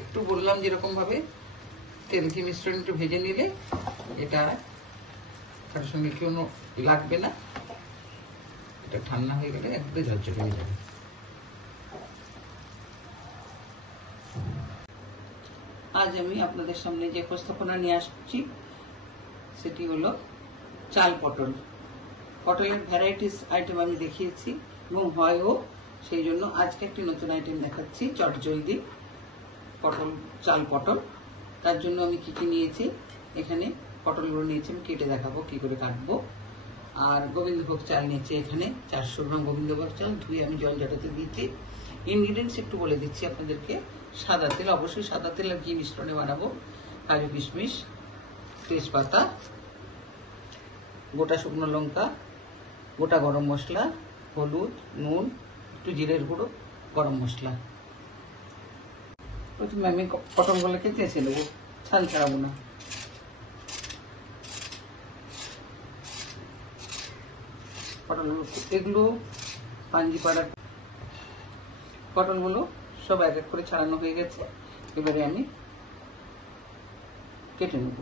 একটু বললাম যেরকম ভাবে তেল কি মিশ্রণ একটু ভেজে নিলে এটা কারোর সঙ্গে কোনো লাগবে না। এটা ঠান্ডা হয়ে গেলে একদম ঝরঝরে হয়ে যাবে। আজ আমি আপনাদের সামনে যে উপস্থাপনা নিয়ে আসছি সেটি হলো চাল পটল। পটলের ভ্যারাইটিস আইটেম আমি দেখিয়েছি এবং হয়ও, সেই জন্য আজকে একটি নতুন আইটেম দেখাচ্ছি, চটজলদি পটল, চাল পটল। তার জন্য আমি কি কি নিয়েছি, এখানে পটলগুলো নিয়েছি, আমি কেটে দেখাবো কি করে কাটবো। আর গোবিন্দভোগ চাল নিয়েছি এখানে 400 গ্রাম গোবিন্দভোগ চাল, ধুয়ে আমি জল ঝরাতে দিয়েছি। ইনগ্রিডিয়েন্টস একটু বলে দিচ্ছি আপনাদেরকে। সাদা তেল, অবশ্যই সাদা তেল আর ঘি মিশ্রণে বানাবো। কাজু কিশমিশ, তেজপাতা, গোটা শুকনো লঙ্কা, গোটা গরম মশলা, হলুদ, নুন, একটু জিরের গুঁড়ো, গরম মশলা। প্রথমে আমি পটলগুলোকে চেঁচে নেবো, ছাল ছাড়াবো না। পটলগুলো এগুলো পাঞ্জিপাড়ার পটলগুলো সব এক এক করে ছাড়ানো হয়ে গেছে। এবারে আমি কেটে নেব।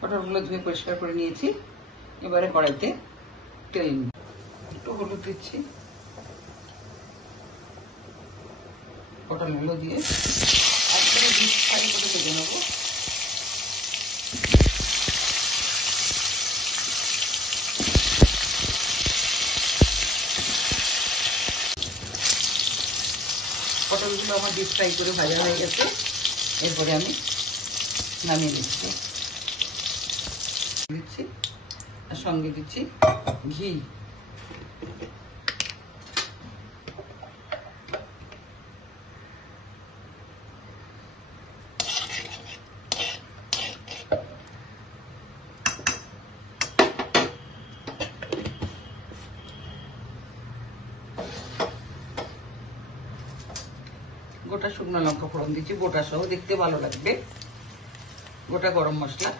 পটলগুলো ধুয়ে পরিষ্কার করে নিয়েছি। এবারে কড়াইতে তেল নিই, একটু হলুদ দিচ্ছি, পটলগুলো দিয়ে একবারে ডিপ ফ্রাই করে ভেজে নেব। পটলগুলো আমার ডিপ ফ্রাই করে ভাজা হয়ে গেছে। এরপরে আমি নামিয়ে দিচ্ছি আর সঙ্গে দিচ্ছি ঘি। গোটা শুকনো লঙ্কা ফোড়ন দিচ্ছি, গোটা সহ, দেখতে ভালো লাগবে। গোটা গরম মশলা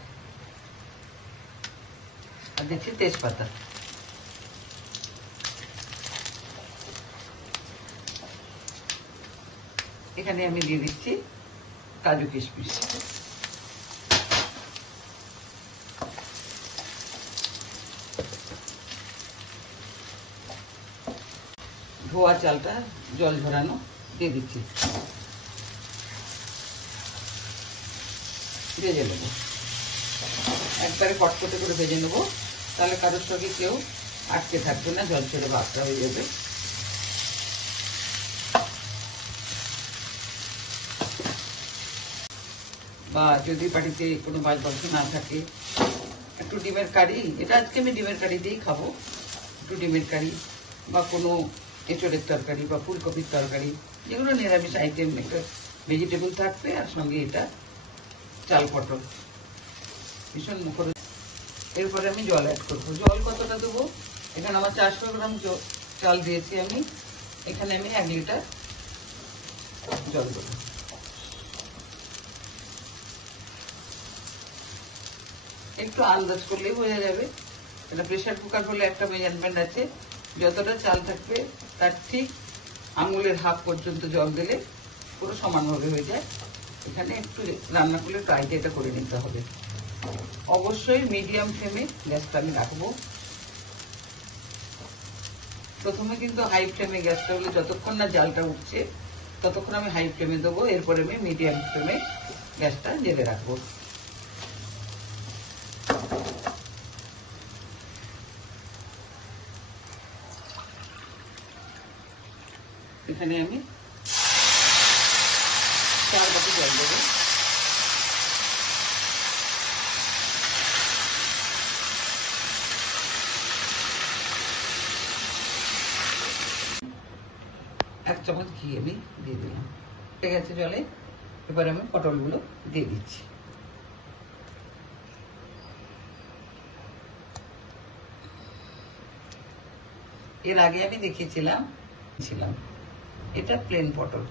আর দিচ্ছি তেজপাতা। এখানে আমি দিয়ে দিচ্ছি কাজু কিশমিশ। ধোয়া চালটা জল ঝরানো দিয়ে দিচ্ছি, ভেজে নেবো। একবারে কটকটে করে ভেজে নেবো, তাহলে কারোর সঙ্গে কেউ আটকে থাকবে না, জল ছেড়ে ভাতটা হয়ে যাবে। বা যদি বাড়িতে কোনো মাছ মাংস না থাকে, একটু ডিমের কারি, এটা আজকে আমি ডিমের কারি দিয়েই খাবো। একটু ডিমের কারি বা কোনো এঁচড়ের তরকারি বা ফুলকপির তরকারি, যেগুলো নিরামিষ আইটেম, একটা ভেজিটেবল থাকবে আর সঙ্গে এটা চাল পটল, ভীষণ মুখর। এরপরে আমি জল অ্যাড করবো। জল কতটা দেবো, এখানে আমার 400 গ্রাম চাল দিয়েছি আমি, এখানে আমি 1 লিটার জল দেবো। একটু আন্দাজ করলেই বোঝা যাবে। এটা প্রেশার কুকার হলে একটা মেজারমেন্ট আছে, যতটা চাল থাকবে তার ঠিক আঙুলের হাফ পর্যন্ত জল দিলে পুরো সমানভাবে হয়ে যায়। এখানে একটু রান্না করলে একটু আইডিয়াটা করে নিতে হবে। অবশ্যই মিডিয়াম ফ্লেমে গ্যাসটা আমি রাখবো। প্রথমে কিন্তু হাই ফ্লেমে গ্যাসটা হলে, যতক্ষণ না জালটা উঠছে ততক্ষণ আমি হাই ফ্লেমে দেবো, এরপরে আমি মিডিয়াম ফ্লেমে গ্যাসটা জেলে রাখবো। এখানে আমি 4 বাটি জল দেবো। এক চামচ ঘি আমি দিয়ে দিলাম, হয়ে গেছে জলে। এবার আমি পটলগুলো দিয়ে দিচ্ছি। এর আগে আমি দেখিয়েছিলাম, এটা প্লেন পটল।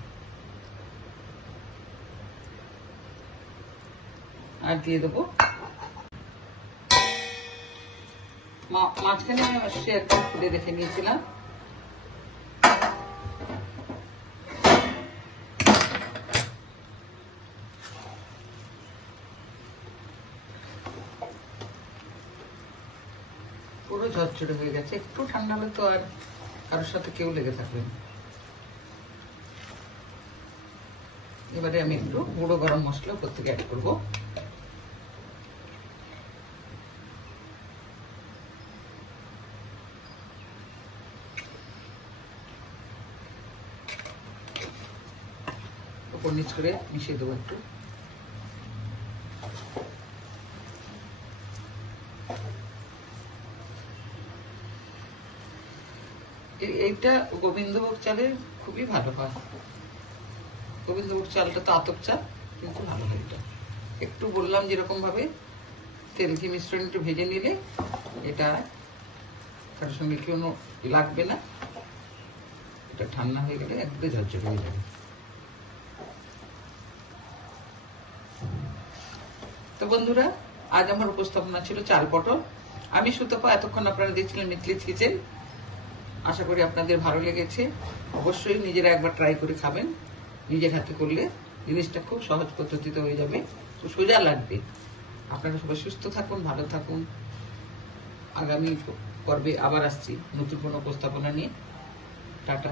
আর দিয়ে দেবো মাঝখানে আমি অবশ্যই একদম খুলে রেখে নিয়েছিলাম, ঝরঝরে হয়ে গেছে। একটু ঠান্ডা হলে তো আর কারোর সাথে কেউ লেগে থাকবে না। এবারে আমি একটু গুঁড়ো গরম মশলা উপর থেকে অ্যাড করবো। উপর নিচ করে মিশিয়ে দেবো একটু। এইটা গোবিন্দভোগ চালের খুবই ভালো হয়। গোবিন্দভোগ চালটা তো আতপ চাল, কিন্তু ভালো হয় এটা। একটু বললাম যেরকম ভাবে তেল ঘি মিশ্রণ একটু ভেজে নিলে এটা কারোর সঙ্গে কোনো লাগবে না। এটা ঠান্ডা হয়ে গেলে একদম ঝরঝরে হয়ে যাবে। তো বন্ধুরা, আজ আমার উপস্থাপনা ছিল চাল পটল। আমি সুতপা, এতক্ষণ আপনারা দেখছিলেন মিতলিজ কিচেন। আশা করি আপনাদের ভালো লেগেছে। অবশ্যই নিজেরা একবার ট্রাই করে খাবেন। নিজের হাতে করলে জিনিসটা খুব সহজ পদ্ধতিতে হয়ে যাবে, খুব সোজা লাগবে। আপনারা সবাই সুস্থ থাকুন, ভালো থাকুন। আগামী পর্বে আবার আসছি নতুন কোনো উপস্থাপনা নিয়ে। টাটা।